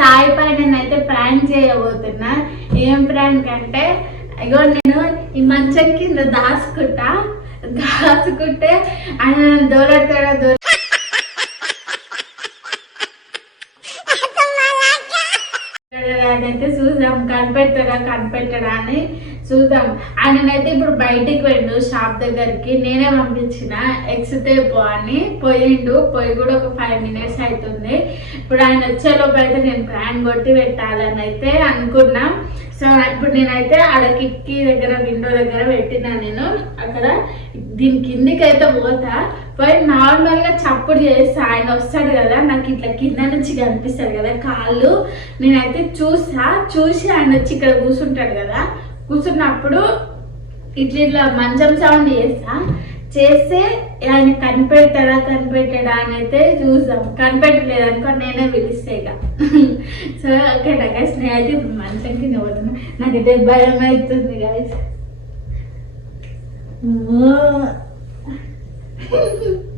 సాయి పైన అయితే ప్రాంక్ చేయబోతున్నా. ఏం ప్రాంక్ అంటే ఇగో నేను ఈ మంచం కింద దాచుకుంటా. దాచుకుంటే ఆయన దోలతాడా దోల అయితే చూద్దాం కనిపెట్టడా కనిపెట్టడా అని. చూద్దాం. ఆయననైతే ఇప్పుడు బయటికి వెళ్ళు షాప్ దగ్గరికి నేనే పంపించిన. ఎక్స్తే పో అని పోయిండు. పోయి కూడా ఒక ఫైవ్ మినిట్స్ అవుతుంది ఇప్పుడు ఆయన వచ్చేలోపు అయితే నేను ప్లాన్ కొట్టి పెట్టాలని అయితే అనుకున్నాం. సో ఇప్పుడు నేనైతే ఆడ కిటికీ దగ్గర విండో దగ్గర పెట్టినా నేను. అక్కడ దీని కిందికి అయితే పోతా. పోయి నార్మల్గా చప్పుడు చేస్తా. ఆయన వస్తాడు కదా నాకు ఇట్లా కింద నుంచి కనిపిస్తాడు కదా కాళ్ళు. నేనైతే చూసా చూసి ఆయన వచ్చి ఇక్కడ కూర్చుంటాడు కదా. కూర్చున్నప్పుడు ఇట్లా ఇట్లా మంచం సౌండ్ చేస్తా. చేస్తే ఆయన కనిపెడతాడా కనిపెట్టాడా అని అయితే చూద్దాం. కనిపెట్టలేదు అనుకో నేనే పిలిస్తే ఇక. సో ఓకే గైస్ నేనైతే ఇప్పుడు మంచం కింద పోతున్నా. నాకైతే భయం అవుతుంది గైస్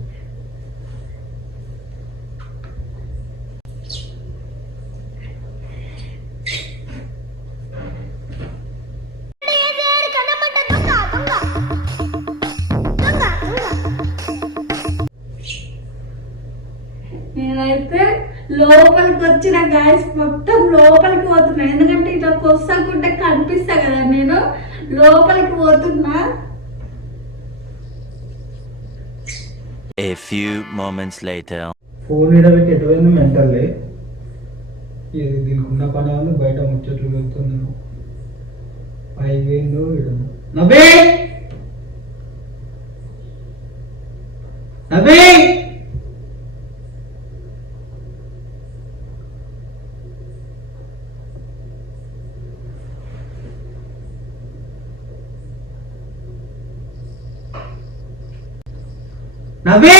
లోపలికి వచ్చిన గాయస్ మొత్తం లోపలికి పోతున్నా. ఎందుకంటే ఇట్లా కొස්සకుంటే కనిపిస్తా కదా నేను. లోపలికి పోతున్నా. A few moments later. Phone ఇడబెట్టి ఎటువైంది మెంటల్లే ఇది దీనికి ఉన్న పని ఉంది బయట ముచ్చట్లు వెళ్తున్నాను పైకి పోయిందో ఇడు నబే! నబే! నబే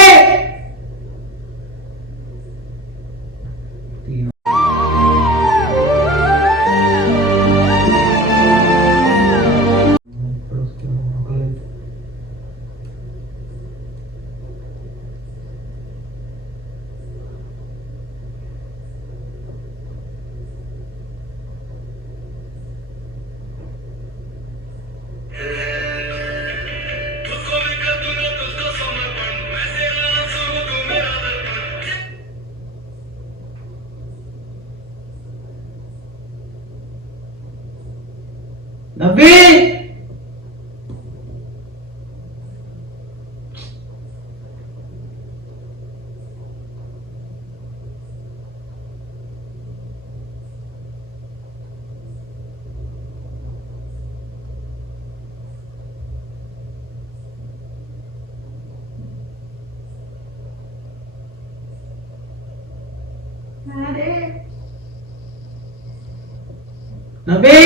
నవ్వి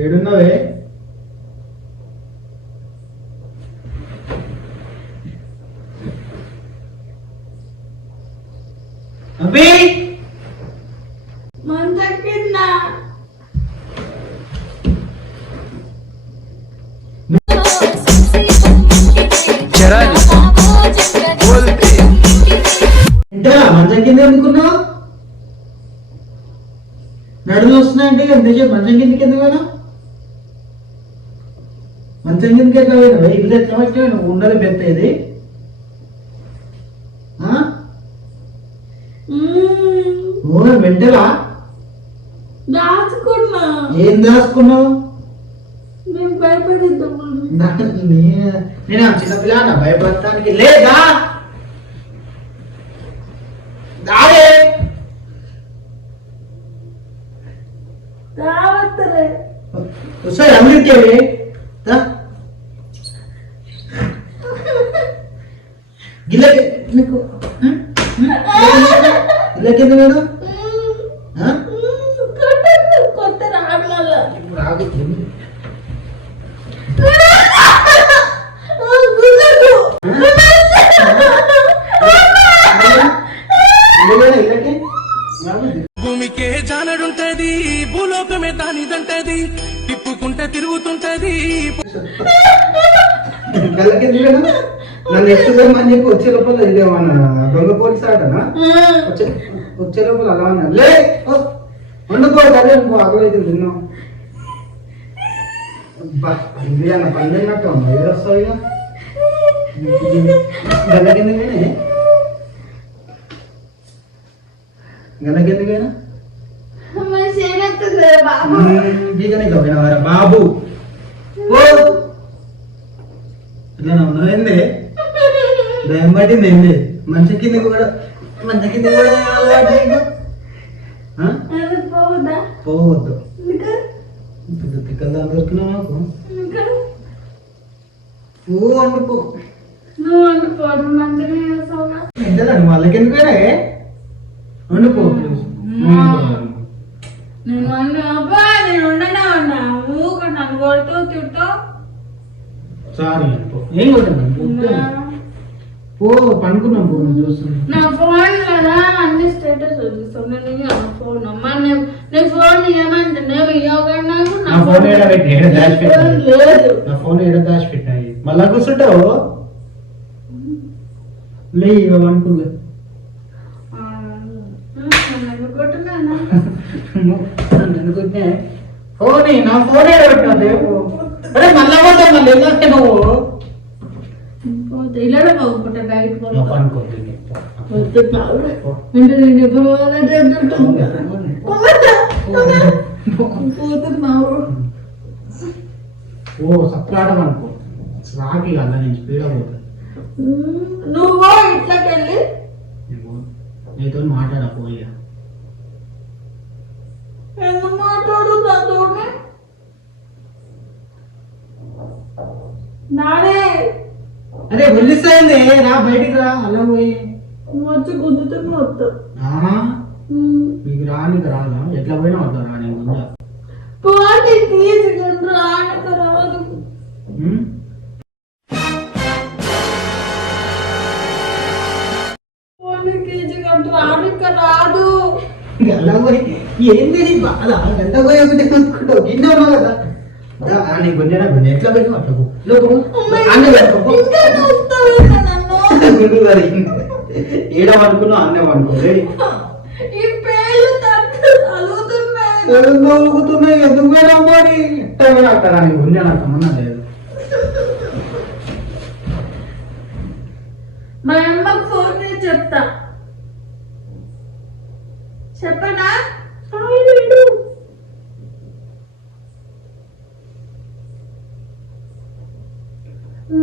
ఏడున్నావే ఎందుకు పోయినా మంచం కిందకి ఎట్లా పోయినావు ఇల్లు ఎట్లా వచ్చావు నువ్వు ఉండదు బెత్త ఇది దాచుకున్నా. ఏం దాచుకున్నావు? మేము భయపడిద్దాం నేను చిన్నపిల్లానా? భయపడటానికి లేదా? ఒకసారి అమృతేవి గిల్లకి నీకు గిల్లకి నేను నన్ను ఎత్తుకోమని చెప్పి వచ్చే లోపల ఇదేమన్నా దొంగ పోలీస్ ఆటనా? వచ్చే లోపల అలా ఉన్నా లే వండుకో అదే నువ్వు ఆకలి తిన్నావు అన్న ఏదో వస్తావు ఇక? బాబు గీకనే కప్పినవారా బాబు ఓ ఇట్లా ఉన్నదేంది పట్టింది ఏంది మంచి కింద కూడా మంచి కింద కూడా పోవద్దా? పెద్ద తిక్కలు దాని దొరికినా నాకు ఇంకా? పో వండుకో. నువ్వు అనుకోడు మంచిగా చేస్తావుగా ఎంతదండి వాళ్ళకి ఎందుకైనా వండుకో. ప్లీజ్ నేను అన్న అబ్బా నేను ఉండనే ఉన్నా. ఊక నన్ను కొడుతూ తిట్టూ సారీ ఏం కొట్టాను పో పండుకున్నాం పో నేను చూస్తున్నా. నా ఫోన్ కదా అన్ని స్టేటస్ చూస్తాను నేను నా ఫోన్ మరి నేను నీ ఫోన్ ఏమంటే నేను నాకు నా ఫోన్ ఏడ పెట్టి ఏడ దాచి పెట్టాను? లేదు నా ఫోన్ ఏడ దాచి పెట్టాయి మళ్ళా కూర్చుంటావు? లే ఇక అనుకుంటే ఫోన్ నా ఫోన్ ఏడ పెట్టినా? దేవు అరే మళ్ళా పోతావు మళ్ళీ వెళ్ళాకే నువ్వు పోతే ఇలానే పోకుంటా బయట నా పోతా పనుకోద్దు వద్దు పావులే. అంటే నేను ఎప్పుడు పోవాలంటే ఎదురుతుంది. పోతున్నావు ఓ సప్రాటం అనుకో రాకి అలా నేను స్పీడ్ పోతా నువ్వు ఇట్లకి వెళ్ళి నీతో మాట్లాడపోయా అరే వెళ్ళిస్తాయింది రా బయటికి రా అలా పోయి. వచ్చి గుద్దుతుంది మొత్తం. ఆహా నీకు రానికి రాదా ఎట్లా పోయినా వద్దా రా నేను ముందా పోటీ తీసుకుని రానక రాదు. రాదు. ఏంది బాధ? గంట పోయి ఒకటి అనుకుంటావు ఉన్నావు కదా? నీ గుండె గుండె ఎట్లా. అన్న పెట్టుకో. గుండు జరిగింది ఏడవనుకున్నావు అన్నం అనుకో రే. ఈ పేర్లు తట్టు అలుగుతున్నాయి. ఎందుకు ఊగుతున్నాయి ఎందుకు పోయినా మరి ఎట్లా పోయినా అక్కడ నీ గుండె నాకు లేదు. మా అమ్మకు ఫోన్ చేసి చెప్తా. చెప్పనా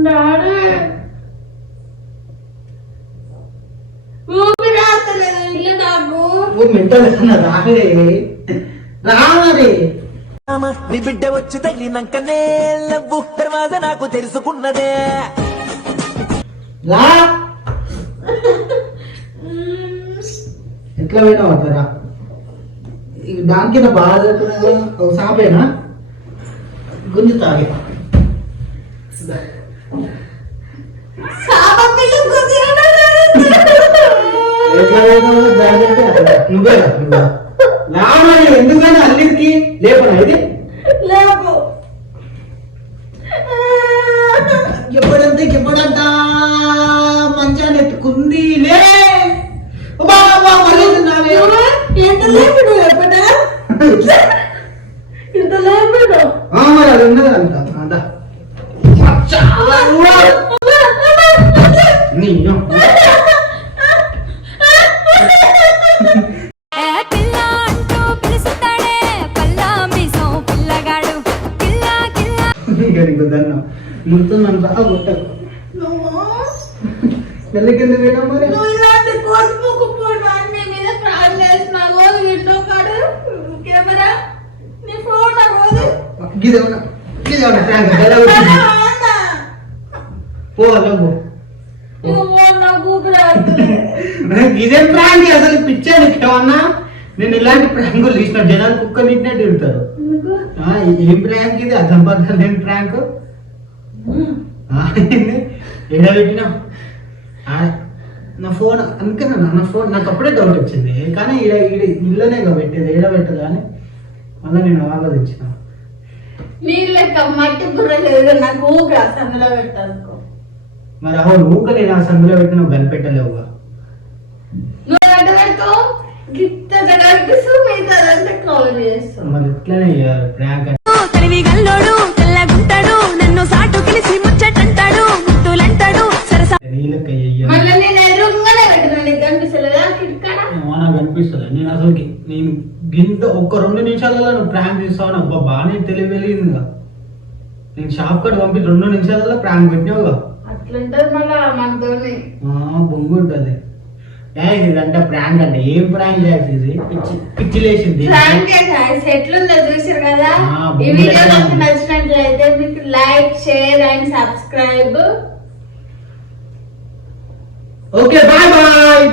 డాడీ ఊపిరి రాస్తలేదు ఇల్లు నాకు ఓ మెంటల్ రారే రారే నీ బిడ్డ వచ్చి తగిలినాకనే లవ్వు తర్వాత నాకు తెలుసుకున్నదే. రా. ఎట్లా పోయినా వద్దరా దాని కింద బాధ ఒక సాపేనా? గుంజు తాగే. నువ్వే. రా, నువ్వే రా. రా మరి ఎందుకని అన్నిటికి లేపనా ఇది? లేవు ఎప్పుడంటే ఎప్పుడంట మంచిగా నెట్టుకుంది లే. ఎంత లేపుడు ఎప్పుడా? ఇంత లేపుడు మరి అది ఉన్నది కిల్ల నీకు దండం ముందు నన్ను బాగా కొట్టకు నువ్వు పెళ్ళి కింద వేయడం మరి? నువ్వు ఇలాంటి కోటి ముక్కుపోడు అన్ని మీద ప్రాణం చేసినావు ఇంట్లో కాడు కెమెరా నీ ఫోన్ నాకు గిదేమన్నా? గిదేమన్నా? ప్రాంక్ ఎలా వచ్చింది పో అలా పో. నువ్వు నాకు ఊపిరి ఇదేం ప్రాంక్ అసలు పిచ్చాను ఏమన్నా? నేను ఇలాంటి ప్రాంకులు తీసిన జనాలు కుక్క నీటినే తిరుగుతారు ఏం ప్రాంక్ ఇది? అర్థం పద్ధతి ఏం ప్రాంక్ పెట్టినా? నా ఫోన్ అందుకనే నా ఫోన్ నాకు అప్పుడే డౌట్ వచ్చింది. కానీ ఈడ ఈడ ఇల్లనే పెట్టేది. ఏడ పెట్టదు అని మళ్ళీ నేను ఆలోచించిన నీ లెక్క మట్టి బుర్ర లేదు. నాకు ఊపిరి పెట్టానుకో మరి నువ్వు కదా నేను ఆ సందులో పెట్టి నువ్వు కనిపెట్టలేవుగా. నువ్వు పెడతావు గిత్త కనిపిస్తూ మిగతా అదంతా కవర్ చేస్తావు మరి ఇట్లనే ప్రాంక్ తెలివి గల్లోడు తెల్లగుంటాడు నన్ను సాటు కలిసి ముచ్చటంటాడు ముద్దులంటాడు సరస నీళ్ళకి అయ్యయ్యా మళ్ళీ నేను ఎదురుగానే పెట్టినా నీకు కనిపిస్తలేదా కిటికాడ? నాకు అనిపిస్తుంది నేను అసలు నేను గింత ఒక్క రెండు నిమిషాలలో నువ్వు ప్రాంక్ చేస్తావు అబ్బా బాగానే తెలియగలిగిందిగా నేను షాప్ కాడ పంపి రెండు నిమిషాలలో ప్రాంక్ పెట్టినావుగా అట్లుంటది మళ్ళా మనతోని. ఆ, ఏ ఇదంటే ప్రాంక్ అంటే ఏం ప్రాంక్ చేసి ఇది? పిచ్చి పిచ్చి లేచింది. ఫ్రాంక్ ఎట్లుందో చూసారు కదా? ఈ వీడియో మీకు? నచ్చినట్లయితే మీకు like share and subscribe. Okay bye